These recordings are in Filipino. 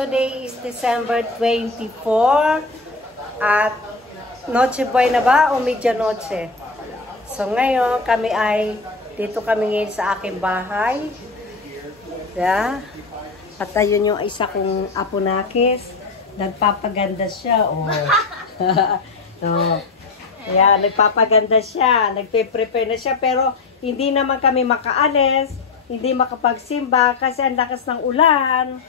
today is December 24 at Noche Buena ba o Medianoche? So ngayon kami ay dito kami ngayon sa aking bahay. Yeah. At ayun yung isa kong apunakis. Nagpapaganda siya. Oh. Oh. Yeah, nagpapaganda siya. Nagpe-prepare na siya pero hindi naman kami makaalis. Hindi makapagsimba kasi ang lakas ng ulan.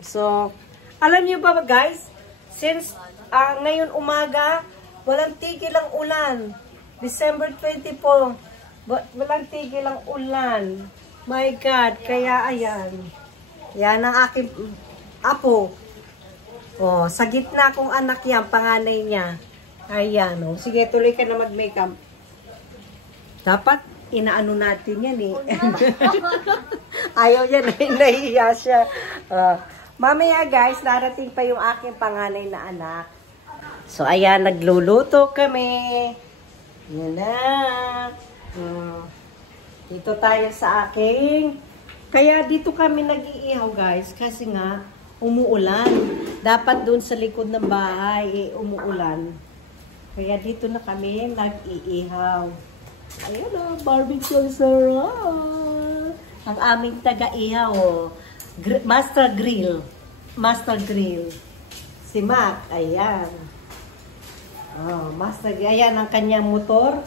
So, alam niyo ba guys, since ngayon umaga, walang tigil ang ulan. December 24, walang tigil ang ulan. My God, kaya ayan. Yan ang aking apo. Oh, sa gitna kong anak yan, panganay niya. Ayan, oh. Sige, tuloy ka na mag-makeup. Dapat, inaano natin yan eh. Ayaw yan, nahihiya siya. Mamaya guys, narating pa yung aking panganay na anak. So, ayan, nagluluto kami. Yan na. Dito tayo sa aking. Kaya dito kami nag-iihaw guys, kasi nga, umuulan. Dapat dun sa likod ng bahay, umuulan. Kaya dito na kami nag-iihaw. Ayan o, barbecue sarap. Ang aming taga-ihaw o. Master Grill. Master Grill. Si Mac, ayan. Oh, Master Grill. Ayan ang kanyang motor.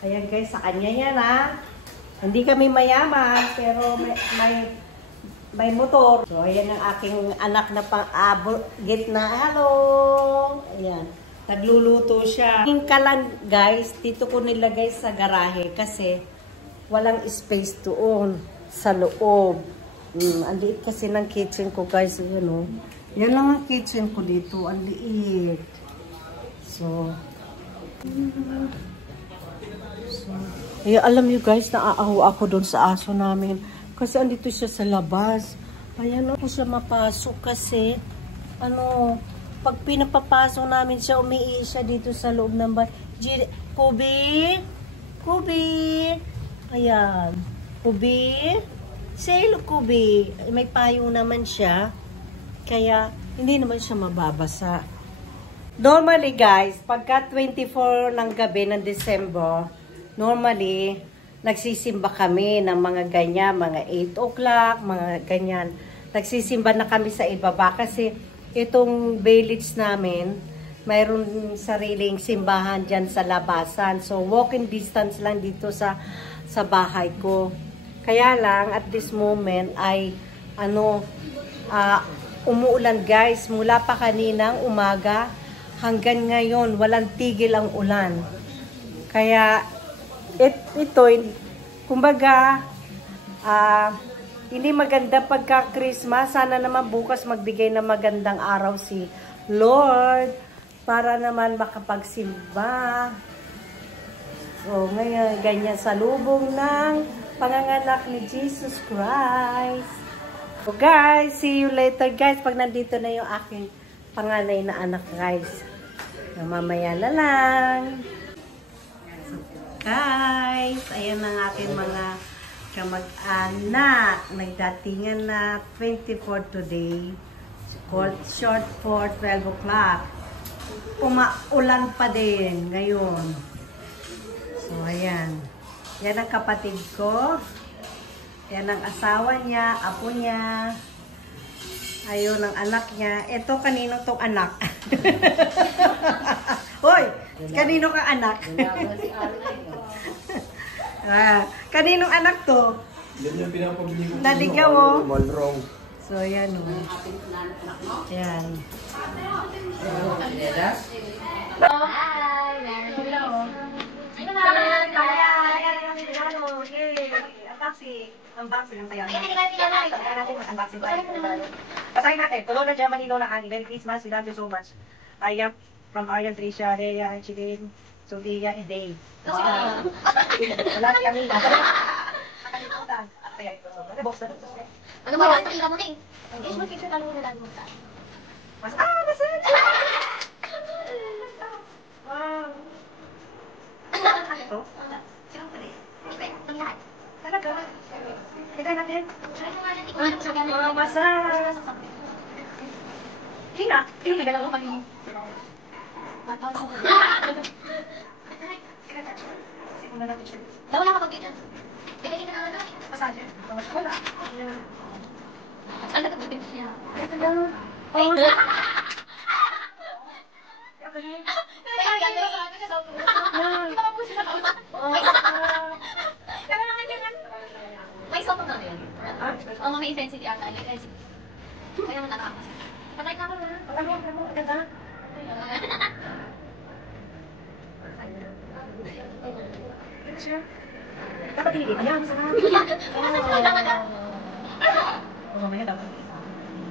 Ayan guys, sa kanya yan ha. Hindi kami mayaman, pero may motor. So, ayan ang aking anak na gitna. Hello! Ayan. Nagluluto siya. Yung kalan, guys, dito ko nilagay sa garahe kasi walang space doon sa loob. Ang liit kasi ng kitchen ko, guys. Yan, oh. Yan lang ang kitchen ko dito. Ang liit. So, alam niyo, guys, naaawa ako doon sa aso namin. Kasi andito siya sa labas. Ayan ako siya mapasok kasi, pag pinapapasok namin siya, umiihi siya dito sa loob ng bahay. Kubi? Kubi? Ayan. Kubi? Say hello, Kubi. May payong naman siya. Kaya, hindi naman siya mababasa. Normally, guys, pagka 24 ng gabi ng December, normally, nagsisimba kami ng mga ganyan, mga 8 o'clock, mga ganyan. Nagsisimba na kami sa ibaba kasi itong village namin, mayroon sariling simbahan dyan sa labasan. So, walking distance lang dito sa bahay ko. Kaya lang, at this moment ay, umuulan guys. Mula pa kaninang umaga hanggang ngayon, walang tigil ang ulan. Kaya, ito, kumbaga, hindi maganda pagka Christmas. Sana naman bukas magbigay ng magandang araw si Lord para naman makapagsimba. So, ngayon, ganyan sa lubong ng panganganak ni Jesus Christ. So, guys, see you later, guys, pag nandito na yung aking panganay na anak, guys. Mamaya na lang. Guys, ayan ang aking mga kamag-anak. Nagdatingan na 24 today. Short for 12 o'clock. Umaulan pa din ngayon. So, ayan. Yan ang kapatid ko. Yan ang asawa niya, apo niya. Ayun ang anak niya. Ito, kanino tong anak? Hoy! Kanino kang anak? Kaninong anak to? Naligaw mo? So, yan o. Yan. Unboxing ang tayo. Pasahin natin. Tulo na Germany, Lola Annie. Merry Christmas. We love you so much. I am from Ariel, Tricia, Rhea, and Chilin, Sophia, and Dave. Wala na kami. Nakalimutan. Kaya ito. Box na ito. Ano ba? Pakita mo din. Yes, mag-picture ka lang mo. Nasa! Wow. Ano ito? Sinong pala? Ang lahat. Talaga? Tignan natin. Mga Masas. Sina? Sino Hindi nagdala ko mo? kami. Matawag ko. Daw wala ka pag-ganyan. Hindi ka na ano. Masaje. Wala. Ang nagagawin siya. Oh. May soto na rin. Oo, may intensity ata. Kaya mo nakakasa. Patay ka na. Ganda. Siya. Dapat hindi. Ayan, sarap. Oh, mamaya dapat.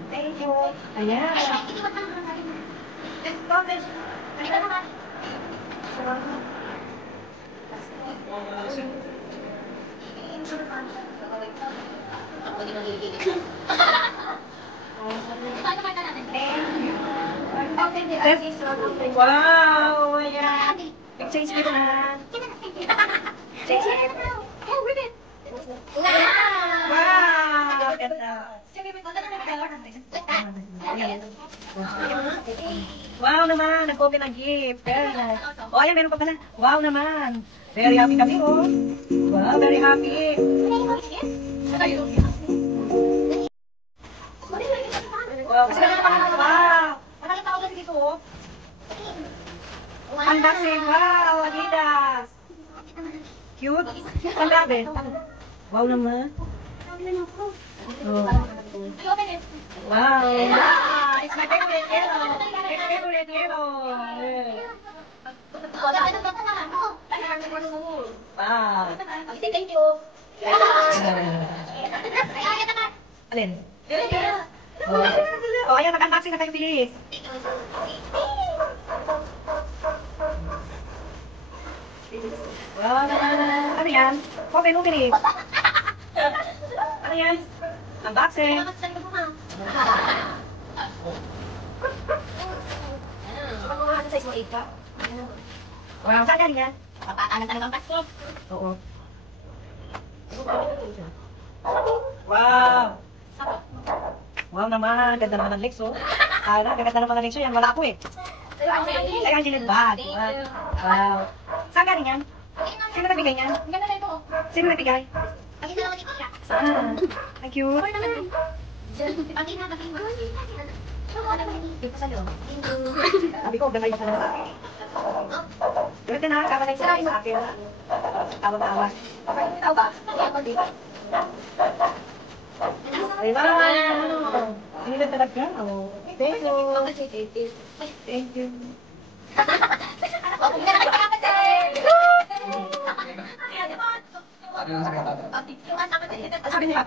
Thank you. Ayan. Ako di magigilid. Paano ka na natin? Wow! Ayan. Exchange gift na. Exchange gift. Wow! Ganda. Wow naman, nag-open ang gift. Very nice. Oh, ayan, meron pa pala. Wow naman. Very happy kami, oh. Wow, very happy. Wow, kasi meron pa pala. Wow. Nakakita ko kasi dito, oh. Unboxing. Wow, Adidas. Cute. Ang grabe. Wow naman. Oh. Wow. It's my favorite yellow. It's my favorite yellow. Wow. Thank you. Alin? Oh, ayan, nag-unboxing na kayo, bilis. Wow naman. Ano yan? Open, bilis. Ano yan? Unboxing. Wow, saan galing yan? Papaanan talagang pasto. Oo. Wow! Wow naman, ganda naman ng legs, oh. Ganda naman ng legs, oh. Yan, wala ako eh. Ay, Angeline Bad. Wow. Saan galing yan? Sino nagbigay niyan? Ganda na ito. Sino nagbigay? Ang ina naman ito. Saan? Thank you. Ang ina naman ito. Dito sa loob. Sabi ko, gamay mo ka naman. Ganito na, kamalay sa akin. Tawag na awas. Ikaw ba? Ako din. Ay, wow! Hindi na talaga. Oh. Thank you. Thank you. Ako na nakakapatid. Ano yung sabi ng tata? Yung anak ko din. Sabi niya,